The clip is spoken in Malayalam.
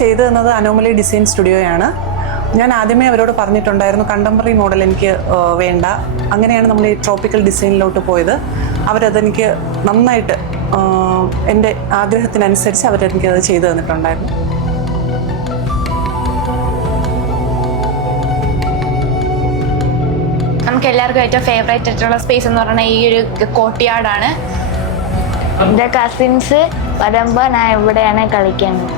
ചെയ്തു തന്നത് അനോമലി ഡിസൈൻ സ്റ്റുഡിയോയാണ്. ഞാൻ ആദ്യമേ അവരോട് പറഞ്ഞിട്ടുണ്ടായിരുന്നു കണ്ടംപററി മോഡൽ എനിക്ക് വേണ്ട. അങ്ങനെയാണ് നമ്മൾ ഈ ട്രോപ്പിക്കൽ ഡിസൈനിലോട്ട് പോയത്. അവരതെനിക്ക് നന്നായിട്ട് എൻ്റെ ആഗ്രഹത്തിനനുസരിച്ച് അവരെനിക്കത് ചെയ്തു തന്നിട്ടുണ്ടായിരുന്നു. നമുക്ക് എല്ലാവർക്കും ഏറ്റവും ഫേവറേറ്റ് ആയിട്ടുള്ള സ്പേസ് എന്ന് പറയുന്നത് ഈ ഒരു കോർട്ട്യാർഡാണ്. എൻ്റെ കസിൻസ് വരുമ്പോൾ ഞാൻ ഇവിടെയാണ് കളിക്കുന്നത്.